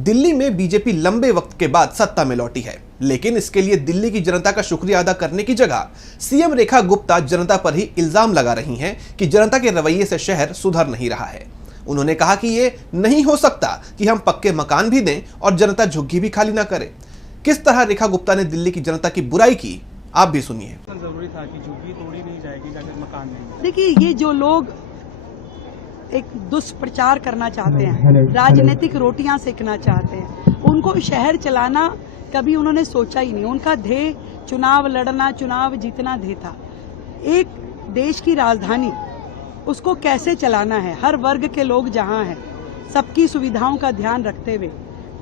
दिल्ली में बीजेपी लंबे वक्त के बाद सत्ता में लौटी है, लेकिन इसके लिए दिल्ली की जनता का शुक्रिया अदा करने की जगह सीएम रेखा गुप्ता जनता पर ही इल्जाम लगा रही हैं कि जनता के रवैये से शहर सुधर नहीं रहा है। उन्होंने कहा कि ये नहीं हो सकता कि हम पक्के मकान भी दें और जनता झुग्गी भी खाली ना करे। किस तरह रेखा गुप्ता ने दिल्ली की जनता की बुराई की, आप भी सुनिए। जरूरी था कि झुग्गी तोड़ी नहीं जाएगी अगर मकान नहीं। देखिए, ये जो लोग एक दुष्प्रचार करना चाहते हैं, राजनीतिक रोटियां सेकना चाहते हैं, उनको शहर चलाना कभी उन्होंने सोचा ही नहीं। उनका ध्येय चुनाव लड़ना, चुनाव जीतना ध्येय था। एक देश की राजधानी, उसको कैसे चलाना है, हर वर्ग के लोग जहां हैं, सबकी सुविधाओं का ध्यान रखते हुए,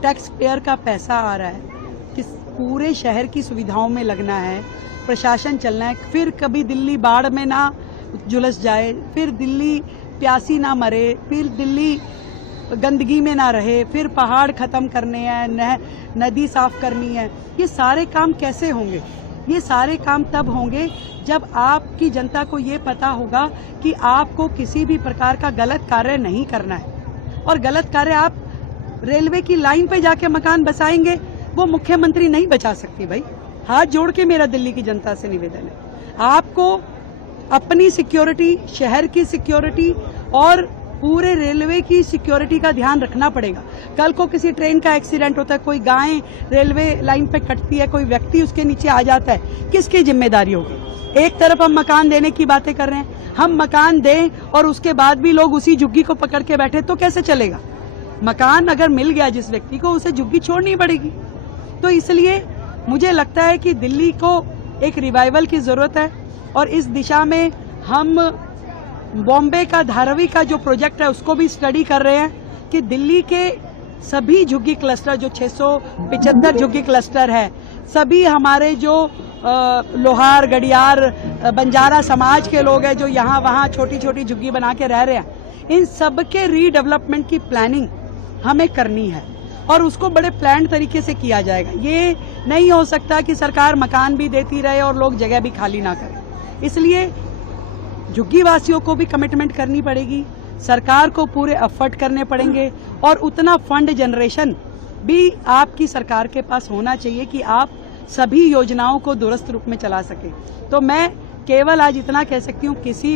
टैक्स पेयर का पैसा आ रहा है कि पूरे शहर की सुविधाओं में लगना है, प्रशासन चलना है। फिर कभी दिल्ली बाढ़ में ना झुलस जाए, फिर दिल्ली प्यासी ना मरे, फिर दिल्ली गंदगी में ना रहे, फिर पहाड़ खत्म करने हैं, नदी साफ करनी है। ये सारे काम कैसे होंगे? ये सारे काम तब होंगे जब आपकी जनता को ये पता होगा कि आपको किसी भी प्रकार का गलत कार्य नहीं करना है। और गलत कार्य आप रेलवे की लाइन पे जाके मकान बसाएंगे, वो मुख्यमंत्री नहीं बचा सकती। भाई, हाथ जोड़ के मेरा दिल्ली की जनता से निवेदन है, आपको अपनी सिक्योरिटी, शहर की सिक्योरिटी और पूरे रेलवे की सिक्योरिटी का ध्यान रखना पड़ेगा। कल को किसी ट्रेन का एक्सीडेंट होता है, कोई गाय रेलवे लाइन पे कटती है, कोई व्यक्ति उसके नीचे आ जाता है, किसकी जिम्मेदारी होगी? एक तरफ हम मकान देने की बातें कर रहे हैं, हम मकान दें और उसके बाद भी लोग उसी झुग्गी को पकड़ के बैठे तो कैसे चलेगा? मकान अगर मिल गया जिस व्यक्ति को, उसे झुग्गी छोड़नी पड़ेगी। तो इसलिए मुझे लगता है कि दिल्ली को एक रिवाइवल की जरूरत है और इस दिशा में हम बॉम्बे का धारावी का जो प्रोजेक्ट है उसको भी स्टडी कर रहे हैं कि दिल्ली के सभी झुग्गी क्लस्टर, जो 675 झुग्गी क्लस्टर है, सभी हमारे जो लोहार, गडियार, बंजारा समाज के लोग हैं जो यहाँ वहाँ छोटी छोटी झुग्गी बना के रह रहे हैं, इन सबके रीडेवलपमेंट की प्लानिंग हमें करनी है और उसको बड़े प्लान तरीके से किया जाएगा। ये नहीं हो सकता कि सरकार मकान भी देती रहे और लोग जगह भी खाली ना करें। इसलिए झुग्गी वासियों को भी कमिटमेंट करनी पड़ेगी, सरकार को पूरे एफर्ट करने पड़ेंगे और उतना फंड जनरेशन भी आपकी सरकार के पास होना चाहिए कि आप सभी योजनाओं को दुरुस्त रूप में चला सके। तो मैं केवल आज इतना कह सकती हूँ, किसी